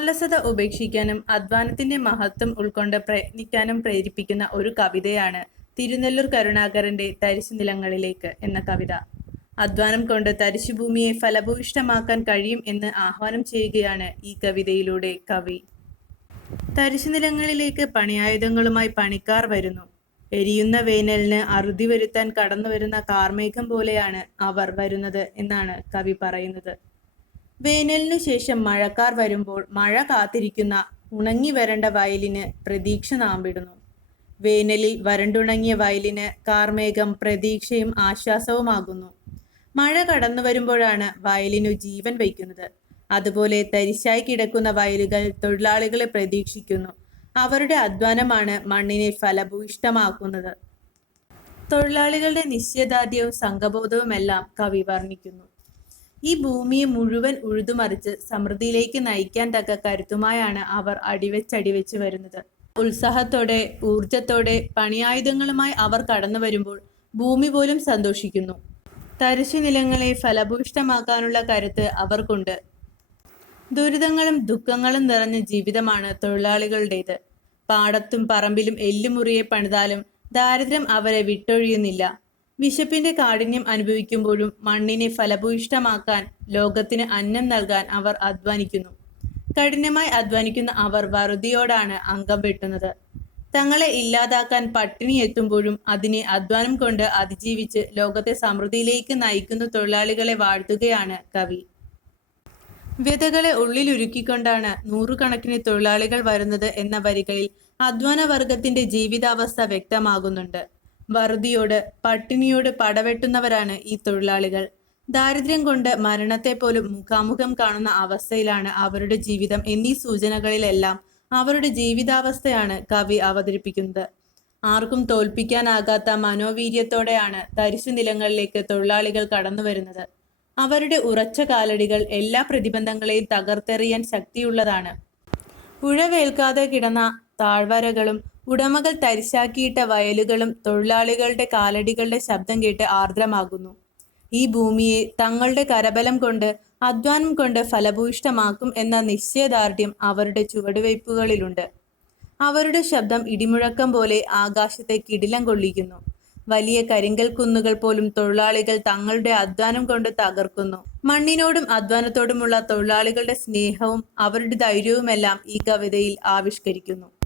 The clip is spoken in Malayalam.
അലസത ഉപേക്ഷിക്കാനും അധ്വാനത്തിന്റെ മഹത്വം ഉൾക്കൊണ്ട് പ്രയത്നിക്കാനും പ്രേരിപ്പിക്കുന്ന ഒരു കവിതയാണ് തിരുനെല്ലൂർ കരുണാകരന്റെ തരിശു നിലങ്ങളിലേക്ക് എന്ന കവിത. അധ്വാനം കൊണ്ട് തരിശുഭൂമിയെ ഫലഭൂയിഷ്ടമാക്കാൻ കഴിയും എന്ന് ആഹ്വാനം ചെയ്യുകയാണ് ഈ കവിതയിലൂടെ കവി. തരിശു നിലങ്ങളിലേക്ക് പണിയായുധങ്ങളുമായി പണിക്കാർ വരുന്നു. എരിയുന്ന വേനലിന് അറുതി വരുത്താൻ കടന്നു വരുന്ന കാർമേഘം പോലെയാണ് അവർ വരുന്നത് എന്നാണ് കവി പറയുന്നത്. വേനലിനു ശേഷം മഴക്കാർ വരുമ്പോൾ മഴ കാത്തിരിക്കുന്ന ഉണങ്ങി വരണ്ട വയലിന് പ്രതീക്ഷ നാമ്പിടുന്നു. വേനലിൽ വരണ്ടുണങ്ങിയ വയലിന് കാർമേഘം പ്രതീക്ഷയും ആശ്വാസവുമാകുന്നു. മഴ കടന്നു വരുമ്പോഴാണ് വയലിനു ജീവൻ വയ്ക്കുന്നത്. അതുപോലെ തരിശായി കിടക്കുന്ന വയലുകൾ തൊഴിലാളികളെ പ്രതീക്ഷിക്കുന്നു. അവരുടെ അധ്വാനമാണ് മണ്ണിനെ ഫലഭൂയിഷ്ടമാക്കുന്നത് തൊഴിലാളികളുടെ നിശ്ചയദാർഢ്യവും സംഘബോധവുമെല്ലാം കവി വർണിക്കുന്നു. ഈ ഭൂമിയെ മുഴുവൻ ഉഴുതുമറിച്ച് സമൃദ്ധിയിലേക്ക് നയിക്കാൻ തക്ക കരുത്തുമായാണ് അവർ അടിവെച്ചടിവെച്ച് വരുന്നത്. ഉത്സാഹത്തോടെ ഊർജത്തോടെ പണിയായുധങ്ങളുമായി അവർ കടന്നു വരുമ്പോൾ ഭൂമി പോലും സന്തോഷിക്കുന്നു. തരിശു നിലങ്ങളെ ഫലഭൂഷ്ടമാക്കാനുള്ള കരുത്ത് അവർക്കുണ്ട്. ദുരിതങ്ങളും ദുഃഖങ്ങളും നിറഞ്ഞ ജീവിതമാണ് തൊഴിലാളികളുടേത്. പാടത്തും പറമ്പിലും എല്ലുമുറിയെ പണിതാലും ദാരിദ്ര്യം അവരെ വിട്ടൊഴിയുന്നില്ല. വിശപ്പിന്റെ കാഠിന്യം അനുഭവിക്കുമ്പോഴും മണ്ണിനെ ഫലഭൂയിഷ്ടമാക്കാൻ ലോകത്തിന് അന്നം നൽകാൻ അവർ അധ്വാനിക്കുന്നു. കഠിനമായി അധ്വാനിക്കുന്ന അവർ വറുതിയോടാണ് അംഗം വെട്ടുന്നത്. തങ്ങളെ ഇല്ലാതാക്കാൻ പട്ടിണി എത്തുമ്പോഴും അതിനെ അധ്വാനം കൊണ്ട് അതിജീവിച്ച് ലോകത്തെ സമൃദ്ധിയിലേക്ക് നയിക്കുന്ന തൊഴിലാളികളെ വാഴ്ത്തുകയാണ് കവി. വ്യതകളെ ഉള്ളിലുരുക്കിക്കൊണ്ടാണ് നൂറുകണക്കിന് തൊഴിലാളികൾ വരുന്നത് എന്ന വരികളിൽ അധ്വാന വർഗത്തിന്റെ ജീവിതാവസ്ഥ വ്യക്തമാകുന്നുണ്ട്. വറുതിയോട് പട്ടിണിയോട് പടവെട്ടുന്നവരാണ് ഈ തൊഴിലാളികൾ. ദാരിദ്ര്യം കൊണ്ട് മരണത്തെ പോലും മുഖാമുഖം കാണുന്ന അവസ്ഥയിലാണ് അവരുടെ ജീവിതം എന്നീ സൂചനകളിലെല്ലാം അവരുടെ ജീവിതാവസ്ഥയാണ് കവി അവതരിപ്പിക്കുന്നത്. ആർക്കും തോൽപ്പിക്കാനാകാത്ത മനോവീര്യത്തോടെയാണ് തരിശു നിലങ്ങളിലേക്ക് തൊഴിലാളികൾ കടന്നു വരുന്നത്. അവരുടെ ഉറച്ച കാലടികൾ എല്ലാ പ്രതിബന്ധങ്ങളെയും തകർത്തെറിയാൻ ശക്തിയുള്ളതാണ്. ഉഴവേൽക്കാതെ കിടന്ന താഴ്വരകളും ഉടമകൾ തരിശാക്കിയിട്ട വയലുകളും തൊഴിലാളികളുടെ കാലടികളുടെ ശബ്ദം കേട്ട് ആർദ്രമാകുന്നു. ഈ ഭൂമിയെ തങ്ങളുടെ കരബലം കൊണ്ട് അധ്വാനം കൊണ്ട് ഫലഭൂയിഷ്ടമാക്കും എന്ന നിശ്ചയദാർഢ്യം അവരുടെ ചുവടുവയ്പ്പുകളിലുണ്ട്. അവരുടെ ശബ്ദം ഇടിമുഴക്കം പോലെ ആകാശത്തെ കിടിലം കൊള്ളിക്കുന്നു. വലിയ കരിങ്കൽ കുന്നുകൾ പോലും തൊഴിലാളികൾ തങ്ങളുടെ അധ്വാനം കൊണ്ട് തകർക്കുന്നു. മണ്ണിനോടും അധ്വാനത്തോടുമുള്ള തൊഴിലാളികളുടെ സ്നേഹവും അവരുടെ ധൈര്യവുമെല്ലാം ഈ കവിതയിൽ ആവിഷ്കരിക്കുന്നു.